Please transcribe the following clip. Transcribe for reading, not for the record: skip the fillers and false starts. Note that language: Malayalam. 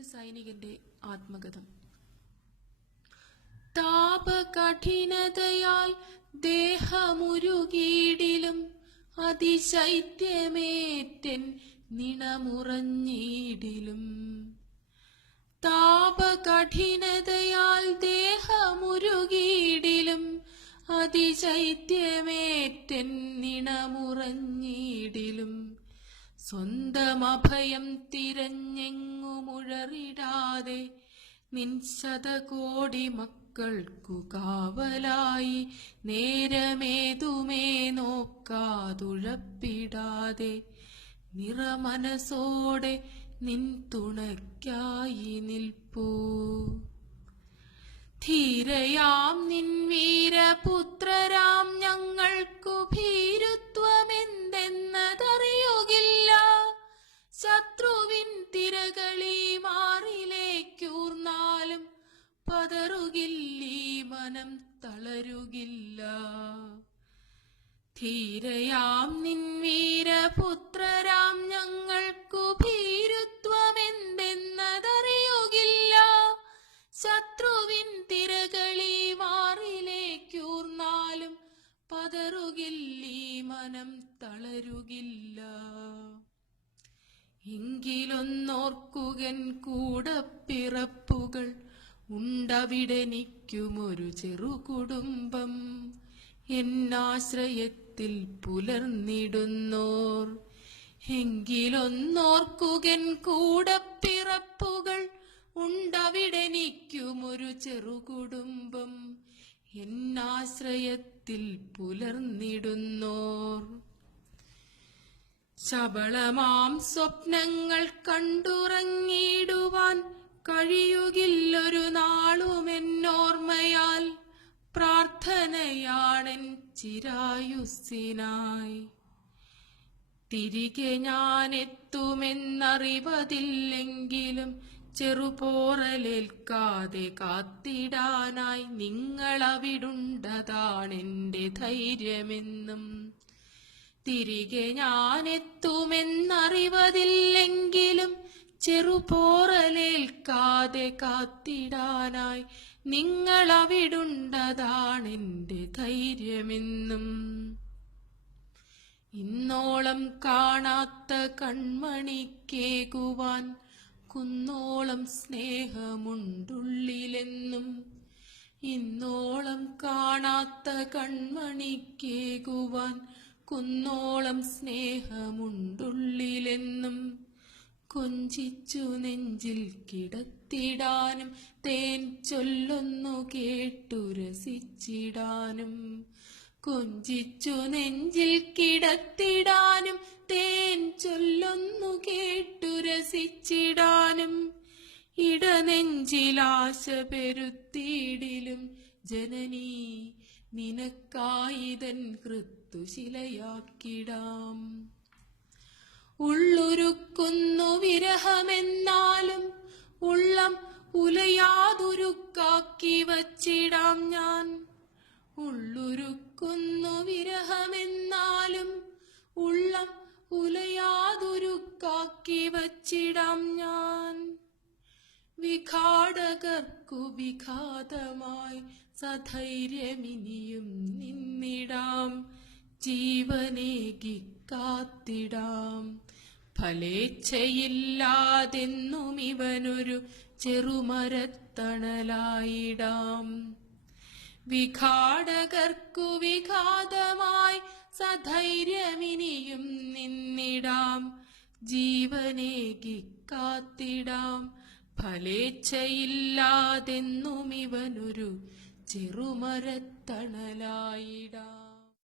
ഒരു സൈനികന്റെ ആത്മകഥം. താപകഠിനതയാൽ ദേഹമുരുകിയിടിലും അതിശൈത്യമേറ്റൻ നിണമുറഞ്ഞിടിലും. താപകഠിനതയാൽ ദേഹമുരുകിയിടിലും അതിശൈത്യമേറ്റൻ നിണമുറഞ്ഞിടിലും. സ്വന്തമഭയം തിരഞ്ഞെങ്ങുമുഴറിടാതെ നിൻ ശതകോടി മക്കൾക്കു കാവലായി നേരമേതുമേ നോക്കാതുഴപ്പിടാതെ നിറമനസോടെ നിൻ തുണയ്ക്കായി നിൽപ്പൂ. ധീരയാം നിൻ വീരപുത്രരാം ഞങ്ങൾക്കു ഭീരുത്വമെന്തെന്നതറിയുകില്ല. ശത്രുവിൻ തിരകളീ മാറിലേക്കൂർന്നാലും പതറുകില്ലീ മനം തളരുകില്ല. ധീരയാം നിൻ വീരപുത്രരാം ഞങ്ങൾക്കു ഭീരുത്വമെന്തെന്നതറിയുകില്ല. ശത്രുവിൻ തിരകളീ മാറിലേക്കൂർന്നാലും പതറുകില്ലീ മനം തളരുകില്ല. എങ്കിലൊന്നോർക്കുകൻ കൂടപ്പിറപ്പുകൾ ഉണ്ടവിടെനിക്കുമൊരു ചെറുകുടുംബം. എന്നാശ്രയത്തിൽ പുലർന്നിടുന്നോർ. എങ്കിലൊന്നോർക്കുകൻ കൂടപ്പിറപ്പുകൾ ഉണ്ടവിടെനിക്കുമൊരു ചെറുകുടുംബം. എന്നാശ്രയത്തിൽ പുലർന്നിടുന്നോർ. ശബളമാം സ്വപ്നങ്ങൾ കണ്ടുറങ്ങിടുവാൻ കഴിയുകില്ലൊരു നാളുമെന്നോർമ്മയാൽ. പ്രാർത്ഥനയാണെൻ ചിരായുസ്സിനായി. തിരികെ ഞാനെത്തുമെന്നറിവതില്ലെങ്കിലും ചെറുപോറലേൽക്കാതെ കാത്തിടാനായി നിങ്ങളവിടുണ്ടതാണെന്റെ ധൈര്യമെന്നും. തിരികെ ഞാനെത്തുമെന്നറിവതില്ലെങ്കിലും ചെറുപോറലേൽക്കാതെ കാത്തിടാനായി നിങ്ങളവിടുണ്ടതാണെന്റെ ധൈര്യമെന്നും. ഇന്നോളം കാണാത്ത കൺമണിക്കേകുവാൻ കുന്നോളം സ്നേഹമുണ്ടുള്ളിലെന്നും. ഇന്നോളം കാണാത്ത കൺമണിക്കേകുവാൻ കുന്നോളം സ്നേഹമുണ്ടുള്ളിലെന്നും. കൊഞ്ചിച്ചു നെഞ്ചിൽ കിടത്തിടാനും തേൻ ചൊല്ലൊന്നു കേട്ടു രസിച്ചിടാനും. കൊഞ്ചിച്ചു നെഞ്ചിൽ കിടത്തിടാനും തേൻ ചൊല്ലൊന്നു കേട്ടു രസിച്ചിടാനും. ഇടനെഞ്ചിലാശ പെരുത്തിയിടിലും ജനനീ നിനക്കായിതൻ കൃത്തുശിലയാക്കിടാം. ഉള്ളുരുക്കുന്നു വിരഹമെന്നാലും ഉള്ളം ഉലയാതുരുക്കാക്കി വച്ചിടാം ഞാൻ. ഉള്ളുരുക്കുന്നു വിരഹമെന്നാലും ഉള്ളം ഉലയാതുരുക്കാക്കി വച്ചിടാം ഞാൻ. വിഘാടകർക്കു വിഘാതമായി സധൈര്യമിനിയും നിന്നിടാം. ജീവനേകി കാത്തിടാം. ഫലേച്ഛയില്ലാതെന്നും ഇവനൊരു ചെറുമരത്തണലായിടാം. വിഘാടകർക്കു വിഘാതമായി സധൈര്യമിനിയും നിന്നിടാം. ജീവനേകി കാത്തിടാം. ഫലേച്ഛയില്ലാതെന്നും ഇവനൊരു ചെറുമരത്തണലായിടാം.